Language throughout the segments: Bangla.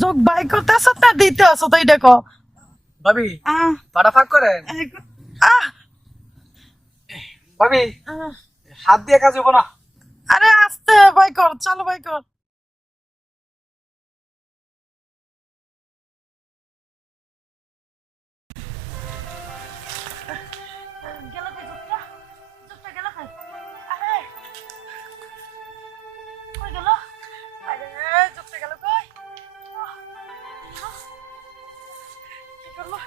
যোগ বাই করতে আসো না দিতে আসো তো এটা কো ভাবি আহ পাটা ফাঁক করেন। আহ ভাবি আহ, হাত দিয়ে কাজ হবো না। আরে আস্তে বাই কর চালো বাই কর গেল কই যোগটা যোগটা গেল কই আরে কই গেল আরে যোগটা গেল কই কি করলো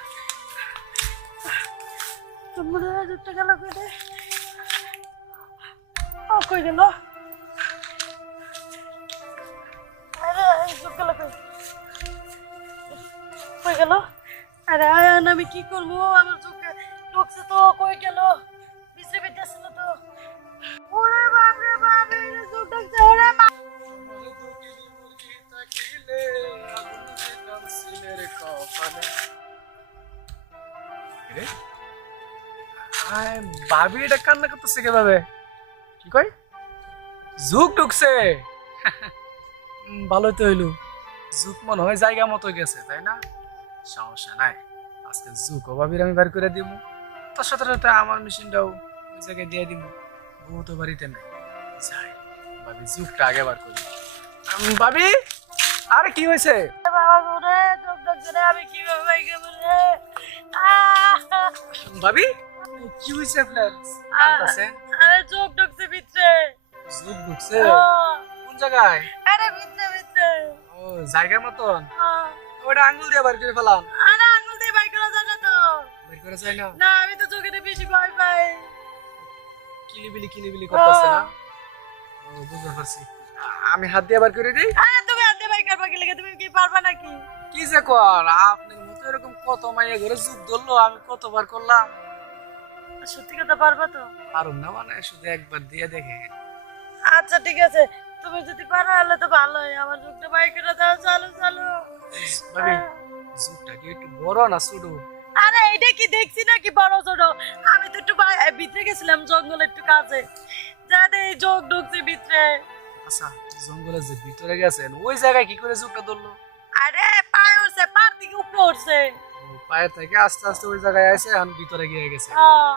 তোমরা যোগটা গেল কই রে ও কই গেল আরে যোগ গেল কই কই গেল আরে আয়ান আমি কি করবো আমার চোখে ঢুকছে তো কই গেল বিশ্রে বেঁচেছিল তো ওরে বাপ রে বাপ এই চোখ ঢুকছে ওরে মা ভাবি এটা কান্না করতেছে কিভাবে? কি কয় যুগ ঢুকছে? ভালোই তো হইলো, যুগ মনে হয় জায়গা মতো গেছে, তাই না? সমস্যা নাই, আজকে যুগ ও ভাবির আমি বার করে দিব। তার সাথে সাথে আমার মেশিনটাও ওই জায়গায় দিয়ে দিব। বউ তো বাড়িতে নাই, যাই ভাবি যুগটা আগে বার করি। ভাবি আরে কি হয়েছে? বাবা ওরে চোখ ঢুকছে রে আমি কিভাবে ভাই গেবো রে আহ! ভাবি কি হয়েছে আপনার? কাঁদতেছেন? আরে চোখ ঢুকছে ভিতরে যুগ ঢুকছে ও, কোন জায়গায়? আরে ভিতরে ভিতরে ও জায়গা মতন, আহ! ওটা আঙ্গুল দিয়ে বার করে ফেলাম। আরে আঙুল দিয়ে বাই করা যায় না তো বের করে চাই না, না আমি তো চোখে বেশি ভয় পাই কিলিবিলি করতেছে না? ও বুঝতে পারছি, আমি হাত দিয়ে বার করে দিই। আরে তুমি আন্তে ভাই কারবা কি লাগে তুমি কি পারবা নাকি কি যে কর, আপনার মতো এরকম কত মাইয়া ঘরে যুগ ধরলো, আমি কতবার করলাম। সত্যি কথা পারবা তো পারুম না মানে, শুধু একবার দিয়ে দেখে। আচ্ছা ঠিক আছে তুমি যদি পারো তাহলে তো ভালোই আমার যুগটা বাই করে দাও চালু চালু ভাবি যুগটা কি একটু বড় না ছোট? আরে এটা কি দেখছি নাকি বড় ছোট আমি তো একটু ভিতরে গেছিলাম জঙ্গলে একটু কাজে যাতে এই যোগ ঢুকছে ভিতরে আচ্ছা জঙ্গলের যে ভিতরে গেছেন ওই জায়গায় কি করে যুগটা ধরলো? আরে পায়ে উঠছে পার থেকে উপরে উঠছে ও, পায়ের থেকে আস্তে আস্তে ওই জায়গায় আছে, এখন ভিতরে গিয়ে গেছে। আহ,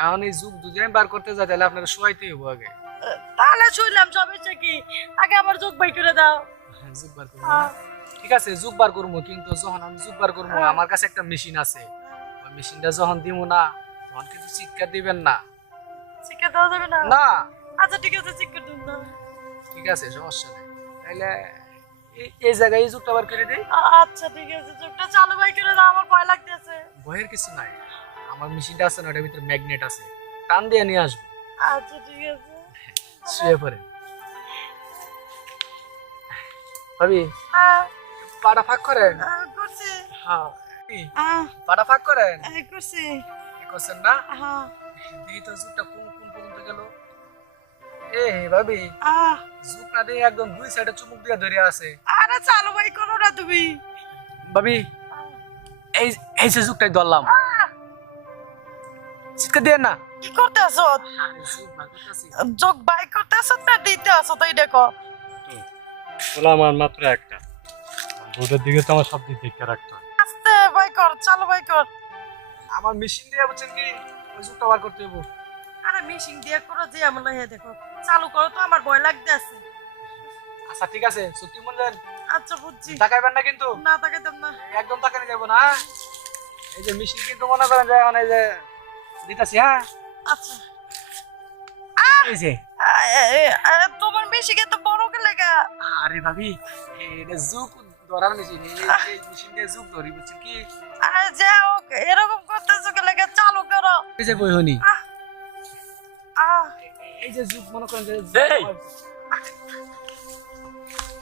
এখন এই যুগ যদি আমি বার করতে যাই তাহলে আপনারা শোয়াইতে হবো আগে। তাহলে শুনলাম সমস্যা কি আগে আমার যোগ বাই করে দাও যুগ বার করবো না? ঠিক আছে যুগ বার করবো, কিন্তু যখন আমি যুগ বার করবো আমার কাছে একটা মেশিন আছে, ওই মেশিনটা যখন দিব না তখন কিন্তু চিৎকার দিবেন না। শিক্ষা দেওয়া যাবে না না আচ্ছা ঠিক আছে শিক্ষা দিন না ঠিক আছে সমস্যা নেই, তাহলে এই জায়গায় এই যুগটা বার করে দিই। আচ্ছা ঠিক আছে যোগটা চালু বাই করে দাও আমার ভয় লাগতেছে ভয়ের কিছু নাই, আমার মেশিনটা আছে না, ওটার ভিতরে ম্যাগনেট আছে, টান দিয়ে নিয়ে আসবো। আচ্ছা ঠিক আছে শুয়ে পড়ে ভাবি, হ্যাঁ পাটা ফাঁক করেন। করছি হ্যাঁ পাটা ফাঁক করেন। করছি কি করছেন না? হ্যাঁ দিই তো যুগটা কোন কোন পর্যন্ত গেল। এ ভাবি যুগ না দিয়ে একদম দুই সাইডে চুমুক দিয়ে ধরে আছে। আরে চালু বাই করো না তুমি ভাবি এই এই যে যুগটাই ধরলাম, চিৎকার দিয়ে না। কি করতে আসো আরে যুগ বার করতেছি। যোগ বাই করতে আসো না দিতে আসো তো এই দেখো ওলা আমার মাত্র একটা, বউটার দিকে তো আমার সব দিক দেখতে রাখতে হয়। আস্তে বাই কর চালু বাই কর আমার মেশিন দিয়ে বুঝছেন কি ওই যুগটা বার করতে হবো। আরে মিশিং দিয়ে করো যে আমরা হে দেখো চালু করো তো আমার ভয় লাগতে আছে আচ্ছা ঠিক আছে সত্যি মন দেন, আচ্ছা বুঝছি তাকাইবেন না কিন্তু, না তাকাইতাম না একদম তাকানি যাবো না। এই যে মেশিন কিন্তু মনে করেন যে এখন এই যে দিতাছি। হ্যাঁ আচ্ছা এই যে তোমার মিশিং এত বড় কে লাগা আরে ভাবি এটা যুগ ধরার মেশিন, এই মেশিন দিয়ে যুগ ধরি বুঝছেন কি। আরে যাও এরকম করতেছো কে লাগা চালু করো এই যে বইহনি আহ এই যে যুগ মনে করেন যে এই!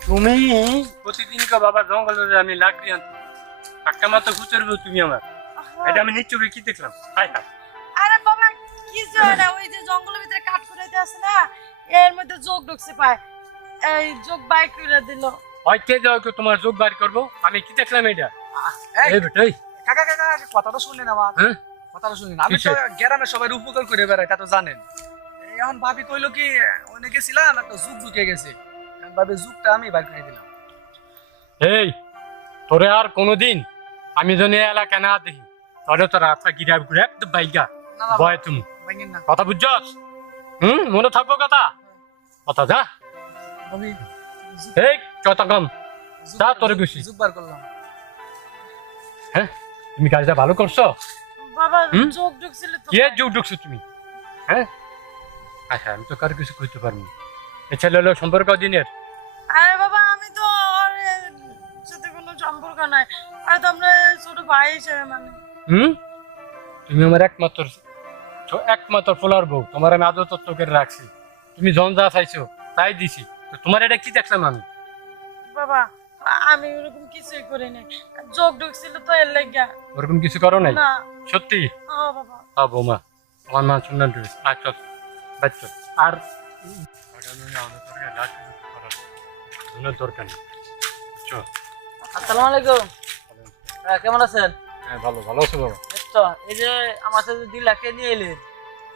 তুমি প্রতিদিন কা বাবা জঙ্গলে আমি লাকড়ি আনতো, একটা মাত্র খুঁচড়বে তুমি আমার, এটা আমি নিশ্চয় কি দেখলাম। হাই হাই আরে বাবা কি জোরে ওই যে জঙ্গলের ভিতরে কাঠ কুড়াইতে আছে না এর মধ্যে যোগ ঢুকছে পায় এই যোগ বাইক করে দিল হয়তো যাও তো তোমার যোগ বার করবো, আমি কি দেখলাম এটা। এই এই বেটাই কাকা কাকা কথাটা শুনলেন আমার? হ্যাঁ কথাটা শুনলেন, আমি তো গ্রামে সবাই উপকার করে বেড়াই, তা তো জানেন। এখন ভাবি কইলো কি অনেকে ছিলাম একটা যুগ ঢুকে গেছে, এখন ভাবি যুগটা আমি বার করে দিলাম। এই তোরে আর কোনোদিন আমি যদি এই এলাকা না দেখি তাহলে তোর রাস্তা গিরা ঘুরে একদম বাইগা না বাবা, বয় তুমি ভাঙেন না। কথা বুঝছস? মনে থাকবো কথা কথা যা আমি এই কথা কম যা তোরে খুশি। জুক বার করলাম। হ্যাঁ তুমি কাজটা ভালো করছো। বাবা হুম? চোখ ঢুকছিল তো কে যুগ ঢুকছো তুমি? হ্যাঁ আচ্ছা আমি তো কারো কিছু করতে পারবো এ ছেলে হলো সম্পর্ক দিনের। আরে বাবা আমি তো ওর সাথে কোনো সম্পর্ক নাই, আর তো আমরা ছোট ভাই হিসেবে মানে। তুমি আমার একমাত্র ফোলার বউ, তোমার আমি আদর তত্ত্ব করে রাখছি। তুমি জন যা চাইছো তাই দিছি, তো তোমার এটা কি দেখলাম আমি? বাবা আমি ওরকম কিছুই করি নাই, চোখ ঢুকছিল তো এর লাগিয়া। ওরকম কিছু করো নাই না সত্যি? বাবা হ্যাঁ বৌমা আমার মা শুনলাম তুমি আচ্ছা বাচ্চা আর দরকার নেই বুঝছো? আসসালামু আলাইকুম। কেমন আছেন? হ্যাঁ ভালো ভালো আছো বাবা। এই তো, এই যে আমার সাথে 2 লাখ টাকা নিয়ে এলেন,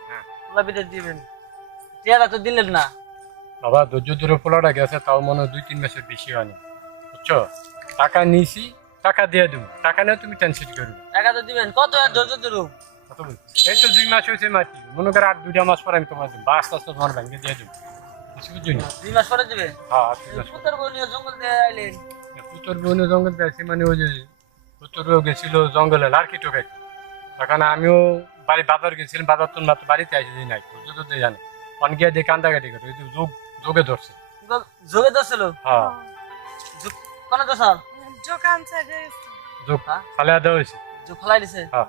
হ্যাঁ। ওলা বিদেশ দিবেন, টিয়াটা তো দিলেন না। বাবা ধৈর্য ধরে পোলাটা গেছে, তাও মনে হয় 2-3 মাসের বেশি হয়নি বুঝছো? টাকা নিয়েছি, টাকা দিয়ে দেবো, টাকা নিয়ে তুমি টেনশন করবে। টাকা তো দিবেন, কত আর ধৈর্য ধরুন। কত বলছি? এই তো 2 মাস হয়েছে মাটি, মনে করো আর 2টা মাস পরে আমি তোমার দেবো, আস্তে আস্তে তোমার ব্যাংকে দিয়ে দেবো, কিছু বুঝছো না? 2 মাস পরে দিবেন। হ্যাঁ আর 2 মাস পরে। পুতর বউ নিয়ে জঙ্গল দিয়ে আইলেন। পুতর বোন জঙ্গল গেছি, মানে ওই যে পুতরও গেছিল জঙ্গলে লার্কি টোকাই, তখন আমিও বাড়ি বাজার গেছিলাম, বাজার তো মাত্র বাড়িতে আসি নাই, বুঝতে তো জানে অনেকে দিয়ে কান্দাকাটি করে, ওই যে যোগে ধরছে। যোগে ধরছিল? হ্যাঁ কোন দশাল? দোকান সাইডে যোগ হ্যাঁ? ফালে দেওয়া হয়েছে। যোগ ফালাই দিছে? হ্যাঁ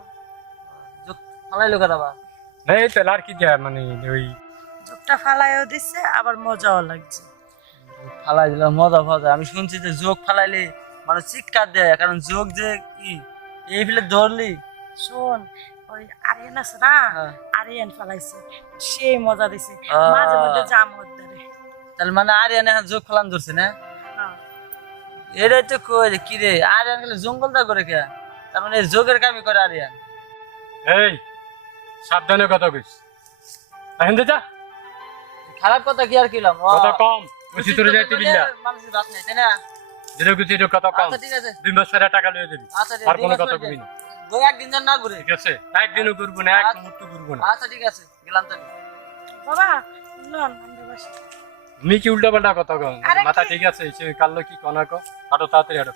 যোগ ফালাই লোক আবার? না এই তো লার্কি দেয়া, মানে ওই চোখটা ফালাইও দিচ্ছে, আবার মজাও লাগছে। ফালাই দিলাম, মজা ফজা। আমি শুনছি যে যোগ ফালাইলে মানে চিৎকার দেয়, কারণ যোগ যে কি এই ফেলে ধরলি। শোন, ওই আরিয়ান আছে না, হ্যাঁ। আরিয়ান ফালাইছে, সেই মজা দিছে, আহ। মাঝে মধ্যে জাম হতে রে। তাহলে মানে আরিয়ান এখন যোগ ফালান ধরছে না? এটাই তো কই যে কি রে, আরিয়ান গেলে জঙ্গলটা করে কে? তার মানে যোগের কামই করে আরিয়ান। এই সাবধানে কথা কইস, এখন যা খারাপ কথা কি আর কিলাম? কথা কম, বুঝি তোরে যাইতে বিল্লা মানুষের বাস নাই, তাই না? যেটা কিছু এটা কথা কম। আচ্ছা ঠিক আছে, 2 মাস পরে টাকা লয়ে দেবি, আচ্ছা ঠিক আর আছে, কোনো দুই মাস কথা পরে কবি না, দুই একদিন যেন না ঘুরে। ঠিক আছে? একদিনও করবো না, এক মুহূর্ত করবো না। আচ্ছা ঠিক আছে, গেলাম তাহলে। বাবা নন আমরা বাসি। তুমি কি উল্টা পাল্টা কথা কও? আরে মাথা কি? ঠিক আছে? সে কাল্লো কি কনা কো, হাঁটো তাড়াতাড়ি হাঁটো।